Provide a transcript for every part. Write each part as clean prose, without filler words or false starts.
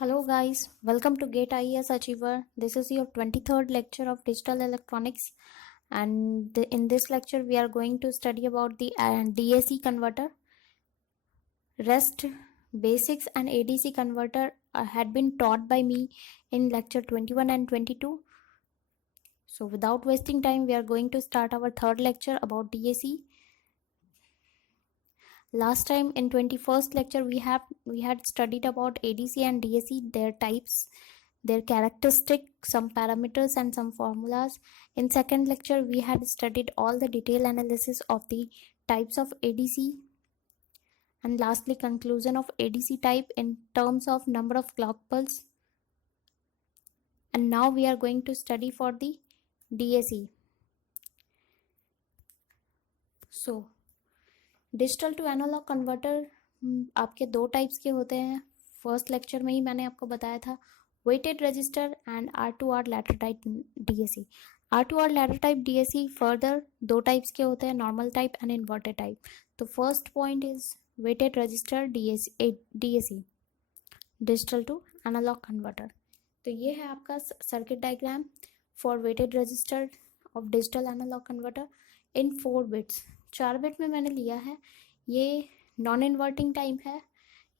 Hello guys, welcome to Gate IES Achiever. This is your 23rd lecture of digital electronics, and in this lecture we are going to study about the DAC converter. Rest basics and ADC converter had been taught by me in lecture 21 and 22. So without wasting time, we are going to start our third lecture about DAC. Last time in 21st lecture we had studied about ADC and DAC, their types, their characteristic, some parameters and some formulas. In second lecture we had studied all the detailed analysis of the types of ADC, and lastly conclusion of ADC type in terms of number of clock pulse. And now we are going to study for the DAC. So digital to analogue converter आपके दो types के होते हैं. First lecture में ही मैंने आपको बताया था, weighted resistor and R two R ladder type DAC. R two R ladder type DAC further दो टाइप्स के होते हैं, normal type and inverted type. तो first point is weighted resistor DAC, digital to analogue converter. तो ये है आपका circuit diagram for weighted resistor of digital analogue converter in 4 bits. 4 bit में मैंने लिया है. ये नॉन इन्वर्टिंग टाइप है,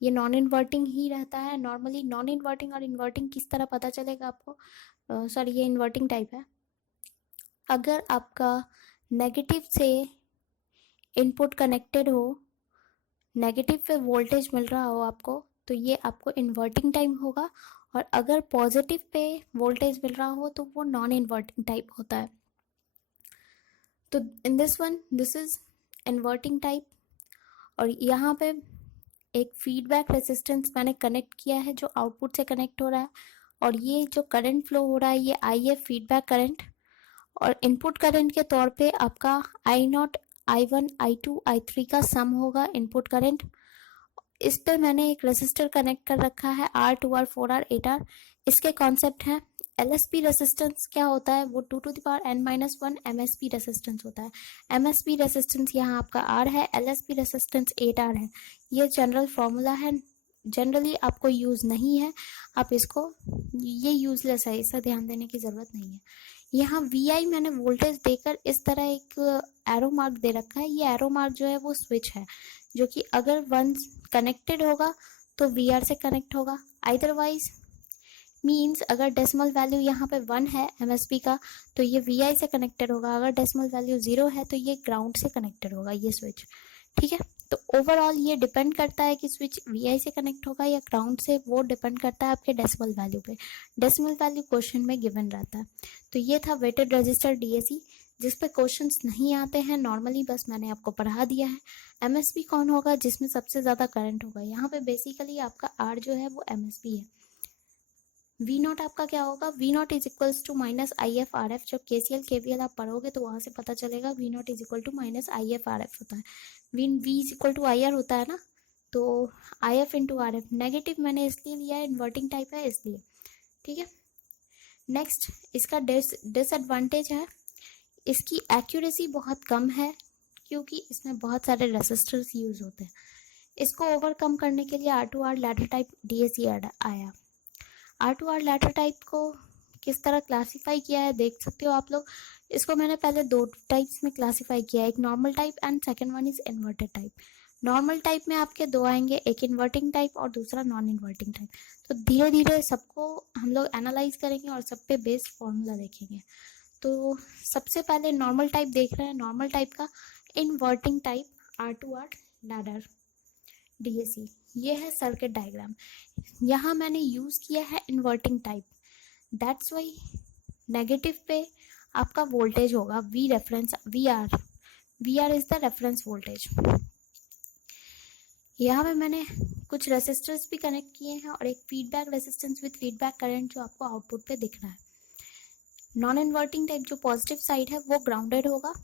ये नॉन इन्वर्टिंग ही रहता है. नॉर्मली नॉन इन्वर्टिंग और इन्वर्टिंग किस तरह पता चलेगा आपको, सॉरी ये इन्वर्टिंग टाइप है. अगर आपका नेगेटिव से इनपुट कनेक्टेड हो, नेगेटिव पे वोल्टेज मिल रहा हो आपको, तो ये आपको इन्वर्टिंग टाइप होगा. और अगर पॉजिटिव पे वोल्टेज मिल रहा हो तो वो नॉन इन्वर्टिंग टाइप होता है. तो in this one this is inverting type. और यहाँ पे एक फीडबैक रेजिस्टेंस मैंने कनेक्ट किया है जो आउटपुट से कनेक्ट हो रहा है, और ये जो करंट फ्लो हो रहा है ये IF फीडबैक करंट, और इनपुट करंट के तौर पे आपका I0, I1, I2, I3 का सम होगा इनपुट करंट. इस पे मैंने एक रेजिस्टर कनेक्ट कर रखा है R, 2R, 4R, 8R. इसके कॉन्सेप्ट हैं. LSB रेजिस्टेंस क्या होता है, वो 2n-1 MSB रेजिस्टेंस होता है. MSB रेजिस्टेंस यहाँ आपका R है, LSB रेजिस्टेंस 8R है. ये जनरल फॉर्मूला है, जनरली आपको यूज़ नहीं है, आप इसको, ये यूजलेस है, इसका ध्यान देने की ज़रूरत नहीं है. यहाँ VI मैंने वोल्टेज देकर इस तरह एक एरो मार्क दे रखा है. ये एरो मार्क जो है वो स्विच है, जो कि अगर 1 कनेक्टेड होगा तो VR से कनेक्ट होगा. अदरवाइज मीन्स अगर डेसिमल वैल्यू यहाँ पे 1 है MSB का तो ये VI से कनेक्टेड होगा. अगर डेसिमल वैल्यू 0 है तो ये ग्राउंड से कनेक्टेड होगा, ये स्विच. ठीक है, तो ओवरऑल ये डिपेंड करता है कि स्विच VI से कनेक्ट होगा या ग्राउंड से, वो डिपेंड करता है आपके डेसिमल वैल्यू पे. डेसिमल वैल्यू क्वेश्चन में गिवन रहता है. तो ये था वेटेड रजिस्टर DAC, जिस पे क्वेश्चंस नहीं आते हैं नॉर्मली, बस मैंने आपको पढ़ा दिया है. MSB कौन होगा, जिसमें सबसे ज़्यादा करंट होगा. यहाँ पे बेसिकली आपका R जो है वो MSB है. V0 आपका क्या होगा, V0 is equals to minus IF RF. जब KCL KVL आप पढ़ोगे तो वहाँ से पता चलेगा V0 is equal to minus IF RF होता है. V is equal to IR होता है ना, तो IF इंटू RF. नेगेटिव मैंने इसलिए लिया है, इन्वर्टिंग टाइप है इसलिए. ठीक है, नेक्स्ट इसका डिसएडवांटेज है, इसकी एक्यूरेसी बहुत कम है क्योंकि इसमें बहुत सारे रेसिस्टर्स यूज होते हैं. इसको ओवरकम करने के लिए R2R लैडर टाइप DAC आया. R2R लैडर टाइप को किस तरह क्लासीफाई किया है देख सकते हो आप लोग. इसको मैंने पहले 2 टाइप्स में क्लासीफाई किया है, एक normal type and second one is inverted type. Normal type में आपके 2 आएंगे, एक इन्वर्टिंग टाइप और दूसरा नॉन इन्वर्टिंग टाइप. तो धीरे धीरे सबको हम लोग एनालाइज करेंगे और सब पे बेस्ड फॉर्मूला देखेंगे. तो सबसे पहले नॉर्मल टाइप देख रहे हैं. नॉर्मल टाइप का inverting type R2R ladder DAC, ये है सर्किट डायग्राम. यहाँ मैंने यूज़ किया है inverting type, that's why negative पे आपका वोल्टेज होगा V reference VR is the reference voltage. यहाँ पे मैंने कुछ रेसिस्टर्स भी कनेक्ट किए हैं और एक feedback resistance with feedback current जो आपको आउटपुट पे दिख रहा है. नॉन इन्वर्टिंग टाइप जो पॉजिटिव साइड है वो ग्राउंडेड होगा.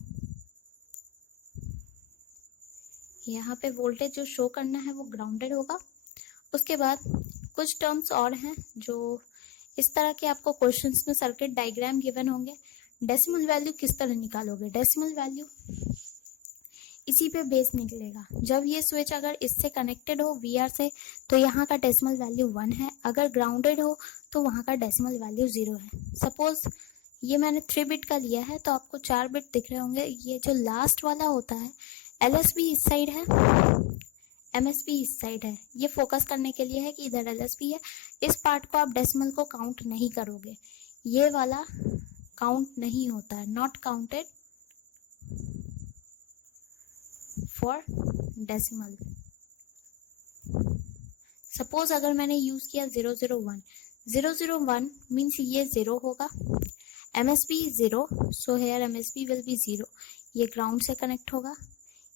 यहाँ पे वोल्टेज जो शो करना है वो ग्राउंडेड होगा. उसके बाद कुछ टर्म्स और हैं जो इस तरह के आपको क्वेश्चंस में सर्किट डायग्राम गिवन होंगे. डेसिमल वैल्यू किस तरह निकालोगे, डेसिमल वैल्यू इसी पे बेस निकलेगा। जब ये स्विच अगर इससे कनेक्टेड हो वीआर से तो यहाँ का डेसिमल वैल्यू 1 है, अगर ग्राउंडेड हो तो वहाँ का डेसिमल वैल्यू 0 है। सपोज ये मैंने 3 बिट का लिया है तो आपको 4 बिट दिख रहे होंगे। ये जो लास्ट वाला होता है एलएसबी इस साइड है, एमएसबी इस साइड है। ये फोकस करने के लिए है कि इधर एलएसबी है। इस पार्ट को आप डेसिमल को काउंट नहीं करोगे, ये वाला काउंट नहीं होता है, not counted for decimal. Suppose अगर मैंने यूज किया 001, 001 मीन्स ये 0 होगा, MSB 0, so here MSB will be 0। ये ग्राउंड से कनेक्ट होगा,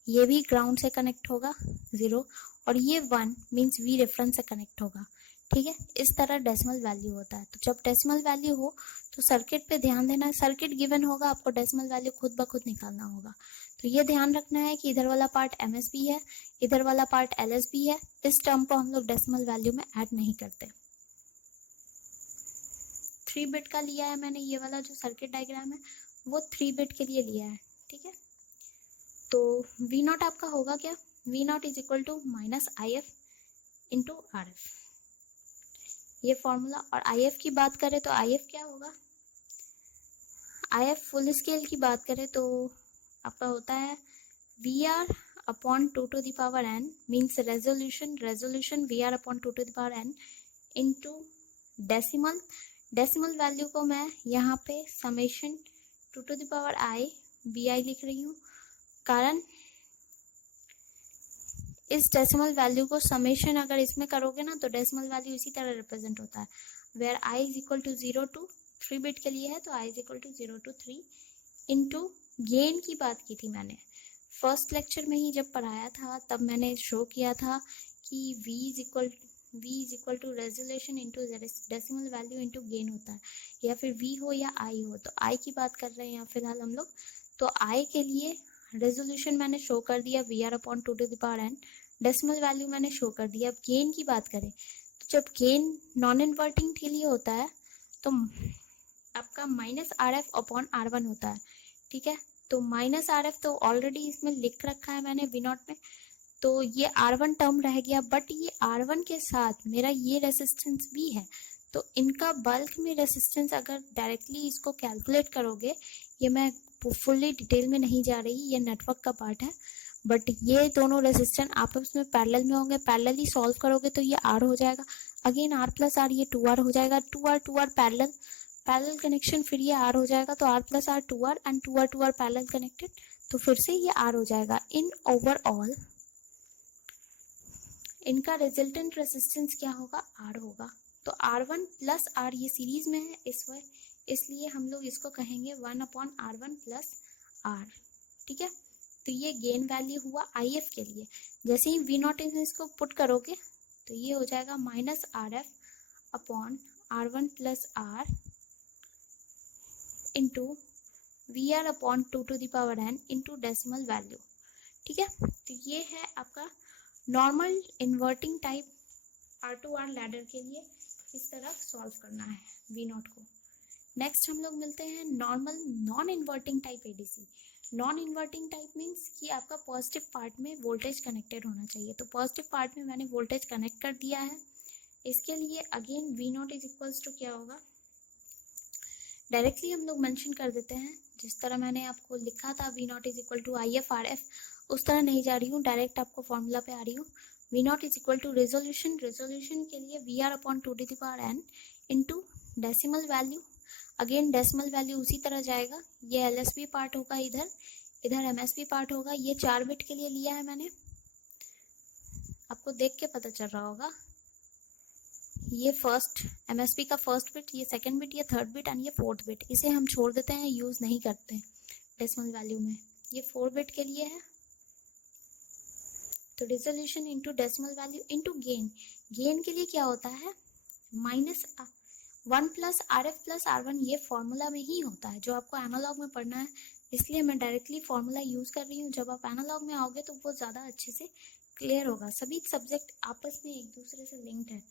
ये भी ग्राउंड से कनेक्ट होगा 0, और ये 1 मीन्स V रेफरेंस से कनेक्ट होगा। ठीक है, इस तरह डेसिमल वैल्यू होता है। तो जब डेसिमल वैल्यू हो तो सर्किट पे ध्यान देना है, सर्किट गिवन होगा, आपको डेसिमल वैल्यू खुद ब खुद निकालना होगा। तो ये ध्यान रखना है कि इधर वाला पार्ट MSB है, इधर वाला पार्ट LSB है। इस टर्म को हम लोग डेसिमल वैल्यू में ऐड नहीं करते। 3 बिट का लिया है मैंने, ये वाला जो सर्किट डायग्राम है वो 3 बिट के लिए लिया है। ठीक है, तो V नॉट आपका होगा क्या, V naught is equal to minus IF into RF, ये फॉर्मूला। और IF की बात करें तो IF क्या होगा, IF फुल स्केल की बात करें तो आपका होता है VR upon 2 to the power n means resolution, resolution VR upon 2 to the power n into decimal. Decimal value को मैं यहाँ पे summation 2 to the power I BI लिख रही हूँ, कारण इस डेसिमल वैल्यू को समेशन अगर इसमें करोगे ना तो डेसिमल वैल्यू इसी तरह रिप्रेजेंट होता है, where I is equal to 0 to 3 bit के लिए है तो I is equal to 0 to 3 into gain की बात की थी मैंने फर्स्ट लेक्चर में ही जब पढ़ाया था, तब मैंने शो किया था कि V is equal to resolution into decimal value into gain होता है, या फिर V हो या I हो। तो I की बात कर रहे हैं यहाँ फिलहाल हम लोग। तो I के लिए रेजोल्यूशन मैंने शो कर दिया VR upon 2 to the power n, decimal value मैंने शो कर दिया। अब गेन की बात करें तो जब गेन नॉन इन्वर्टिंग के लिए होता है तो आपका माइनस RF अपॉन R1 होता है। ठीक है, तो माइनस RF तो ऑलरेडी इसमें लिख रखा है मैंने V नॉट में, तो ये R1 टर्म रह गया, बट ये R1 के साथ मेरा ये रेसिस्टेंस भी है, तो इनका बल्क में रेसिस्टेंस अगर डायरेक्टली इसको कैलकुलेट करोगे, ये मैं फुल्ली डिटेल में नहीं जा रही, ये नेटवर्क का पार्ट है, बट ये दोनों रेसिस्टेंस आपस में पैरेलल में होंगे, पैरेलली सॉल्व करोगे तो ये R हो जाएगा, अगेन R प्लस R, ये 2R हो जाएगा, 2R पैरेलल कनेक्शन, फिर ये R हो जाएगा, तो R plus R 2R and 2R parallel connected, तो फिर से ये R हो जाएगा। इन ओवरऑल इनका रिजल्टेंट रेसिस्टेंस क्या होगा, R होगा। तो R1 प्लस R ये सीरीज में है इसलिए हम लोग इसको कहेंगे 1 अपॉन R1 प्लस R। ठीक है, तो ये गेन वैल्यू हुआ IF के लिए। जैसे ही V नॉट इसको पुट करोगे तो ये हो जाएगा minus RF upon R1 plus R into VR upon 2 to the power n into decimal value. ठीक है, तो ये है आपका normal inverting type R2R ladder के लिए इस तरह सॉल्व करना है V नॉट को। नेक्स्ट हम लोग मिलते हैं normal non inverting type ADC। Non inverting type means कि आपका पॉजिटिव पार्ट में वोल्टेज कनेक्टेड होना चाहिए, तो पॉजिटिव पार्ट में मैंने वोल्टेज कनेक्ट कर दिया है। इसके लिए again V naught is equals to क्या होगा, डायरेक्टली हम लोग मेंशन कर देते हैं, जिस तरह मैंने आपको लिखा था V naught is equal to IF RF, उस तरह नहीं जा रही हूँ, डायरेक्ट आपको फॉर्मूला पे आ रही हूँ। V naught is equal to resolution के लिए VR upon 2 to the power n into decimal value, again decimal value उसी तरह जाएगा, ये LSB पार्ट होगा, इधर MSB पार्ट होगा। ये 4 बिट के लिए लिया है मैंने, आपको देख के पता चल रहा होगा, ये फर्स्ट MSB का फर्स्ट बिट, ये सेकंड बिट, ये थर्ड बिट एंड ये फोर्थ बिट, इसे हम छोड़ देते हैं, यूज नहीं करते डेसिमल वैल्यू में। ये 4 बिट के लिए है, तो resolution into decimal value into gain के लिए क्या होता है, minus 1 plus RF plus R1, ये फॉर्मूला में ही होता है जो आपको एनालॉग में पढ़ना है, इसलिए मैं डायरेक्टली फॉर्मूला यूज कर रही हूँ। जब आप एनालॉग में आओगे तो वो ज़्यादा अच्छे से क्लियर होगा, सभी सब्जेक्ट आपस में एक दूसरे से लिंक्ड है,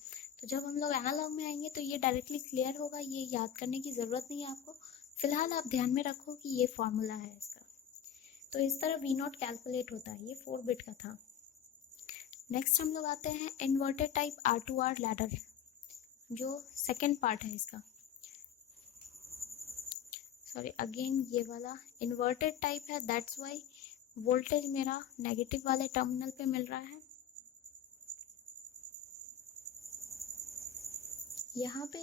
तो जब हम लोग एनालॉग में आएंगे तो ये डायरेक्टली क्लियर होगा, ये याद करने की ज़रूरत नहीं है आपको। फिलहाल आप ध्यान में रखो कि ये फॉर्मूला है इसका। तो इस तरह वी नॉट कैलकुलेट होता है, ये 4 बिट का था। नेक्स्ट हम लोग आते हैं इन्वर्टेड टाइप R2R लैडर, जो सेकेंड पार्ट है इसका। सॉरी अगेन ये वाला इन्वर्टेड टाइप है, दैट्स वाई वोल्टेज मेरा नेगेटिव वाले टर्मिनल पे मिल रहा है। यहाँ पे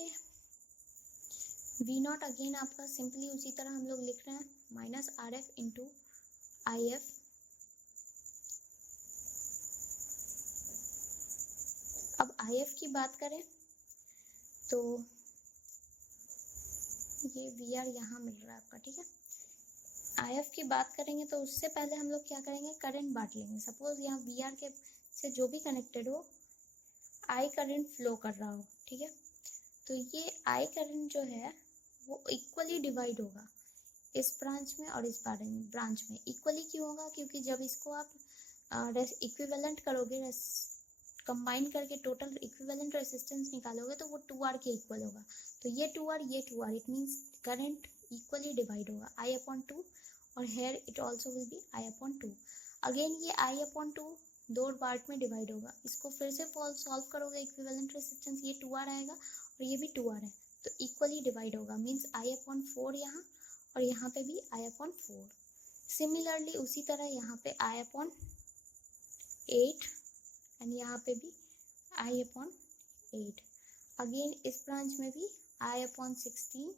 वी नॉट अगेन आपका सिंपली उसी तरह हम लोग लिख रहे हैं minus R F into I F. अब आई एफ की बात करें तो ये वी आर यहाँ मिल रहा है आपका, ठीक है। आई एफ की बात करेंगे तो उससे पहले हम लोग क्या करेंगे, करंट बांट लेंगे। सपोज यहाँ वी आर के से जो भी कनेक्टेड हो आई करंट फ्लो कर रहा हो, ठीक है। तो ये आई करंट जो है वो इक्वली डिवाइड होगा इस ब्रांच में और इस ब्रांच में। इक्वली क्यों होगा, क्योंकि जब इसको आप इक्विवेलेंट करोगे, कंबाइन करके टोटल इक्विवेलेंट रेजिस्टेंस निकालोगे तो वो 2R के इक्वल होगा। तो ये 2R ये 2R, it means current equally divide होगा I/2 और here it also will be I/2। Again ये I/2 दो पार्ट में डिवाइड होगा। इसको फिर से सॉल्व करोगे, इक्विवेलेंट रेजिस्टेंस ये 2R आएगा और ये भी 2R है, तो इक्वली डिवाइड होगा, मीन्स I/4 यहाँ और यहाँ पे भी I/4। सिमिलरली उसी तरह यहाँ पे I/8 एंड यहाँ पे भी I/8। अगेन इस ब्रांच में भी I/16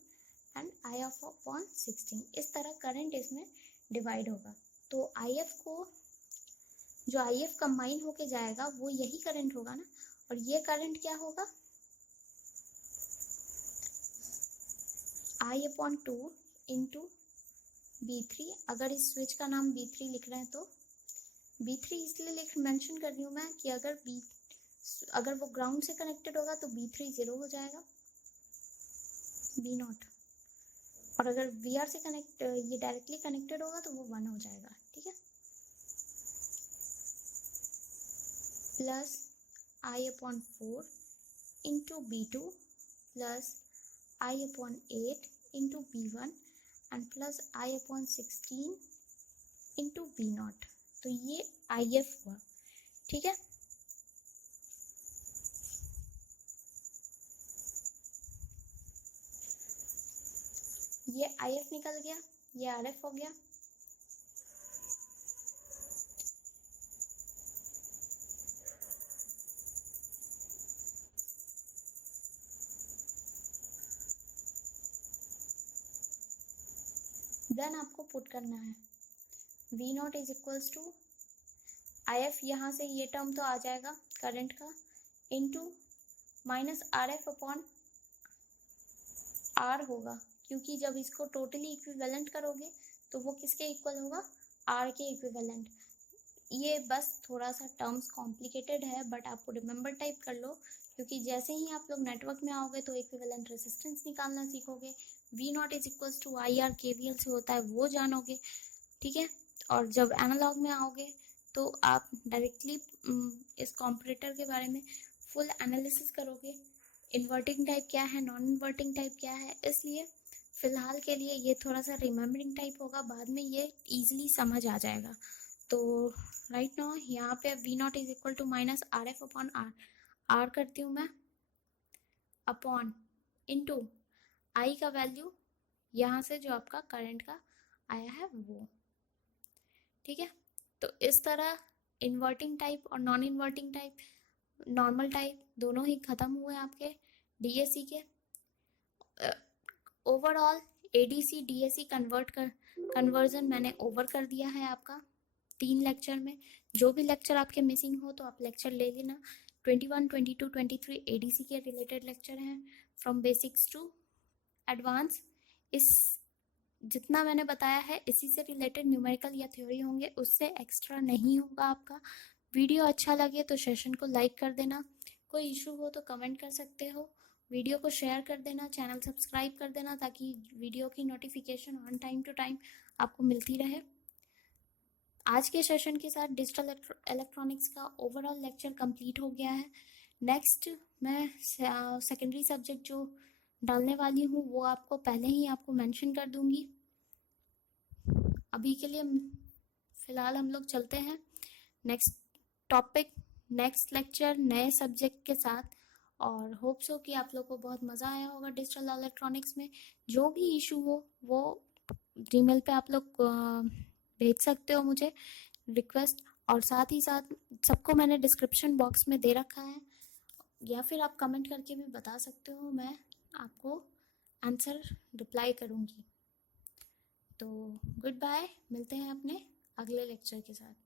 एंड I/16। इस तरह करंट इसमें डिवाइड होगा। तो IF को जो IF कंबाइन होके जाएगा वो यही करंट होगा ना, और ये करंट क्या होगा I/2 इंटू B3। अगर इस स्विच का नाम B3 लिख रहे हैं तो B3 इसलिए मेंशन कर रही हूँ मैं कि अगर वो ग्राउंड से कनेक्टेड होगा तो B3 0 हो जाएगा, B0, और अगर VR से ये डायरेक्टली कनेक्टेड होगा तो वो 1 हो जाएगा, ठीक है। Plus I/4 into B2 plus I/8 into B1 and plus I/16 into B0। तो ये IF हुआ, ठीक है। ये IF निकल गया, ये RF हो गया। देन आपको पुट करना है V0 is equals to IF, यहाँ से ये टर्म तो आ जाएगा करंट का, into minus RF upon R होगा, क्योंकि जब इसको टोटली इक्विवेलेंट करोगे तो वो किसके इक्वल होगा, R के इक्विवेलेंट। ये बस थोड़ा सा टर्म्स कॉम्प्लिकेटेड है, बट आपको रिमेंबर टाइप कर लो, क्योंकि जैसे ही आप लोग नेटवर्क में आओगे तो इक्विवेलेंट रेजिस्टेंस निकालना सीखोगे। V0 is equals to IR KVL से होता है वो जानोगे, ठीक है। और जब एनालॉग में आओगे तो आप डायरेक्टली इस कॉम्परेटर के बारे में फुल एनालिसिस करोगे, इन्वर्टिंग टाइप क्या है, नॉन इन्वर्टिंग टाइप क्या है। इसलिए फिलहाल के लिए ये थोड़ा सा रिमेम्बरिंग टाइप होगा, बाद में ये इजीली समझ आ जाएगा। तो राइट नाउ यहाँ पे V0 is equal to minus RF upon R करती हूँ मैं, अपॉन इनटू I का वैल्यू यहाँ से जो आपका करंट का आया है वो, ठीक है। तो इस तरह इन्वर्टिंग टाइप और non inverting type, normal type दोनों ही खत्म हुए आपके DAC के। ओवरऑल ADC DAC कन्वर्जन मैंने ओवर कर दिया है आपका 3 लेक्चर में। जो भी लेक्चर आपके मिसिंग हो तो आप लेक्चर ले लेना। 21, 22, 23 ADC के रिलेटेड लेक्चर हैं, फ्रॉम बेसिक्स टू एडवांस। इस जितना मैंने बताया है इसी से रिलेटेड न्यूमेरिकल या थ्योरी होंगे, उससे एक्स्ट्रा नहीं होगा आपका। वीडियो अच्छा लगे तो सेशन को लाइक कर देना, कोई इशू हो तो कमेंट कर सकते हो, वीडियो को शेयर कर देना, चैनल सब्सक्राइब कर देना ताकि वीडियो की notification on time to time आपको मिलती रहे। आज के सेशन के साथ डिजिटल इलेक्ट्रॉनिक्स का ओवरऑल लेक्चर कंप्लीट हो गया है। नेक्स्ट मैं सेकेंडरी सब्जेक्ट जो डालने वाली हूँ वो आपको पहले ही आपको मेंशन कर दूंगी। अभी के लिए फिलहाल हम लोग चलते हैं नेक्स्ट टॉपिक, नेक्स्ट लेक्चर नए सब्जेक्ट के साथ। और होप सो कि आप लोग को बहुत मज़ा आया होगा डिजिटल इलेक्ट्रॉनिक्स में। जो भी इशू हो वो जीमेल पे आप लोग भेज सकते हो मुझे रिक्वेस्ट, और साथ ही साथ सबको मैंने डिस्क्रिप्शन बॉक्स में दे रखा है, या फिर आप कमेंट करके भी बता सकते हो, मैं आपको आंसर रिप्लाई करूँगी। तो गुड बाय, मिलते हैं अपने अगले लेक्चर के साथ।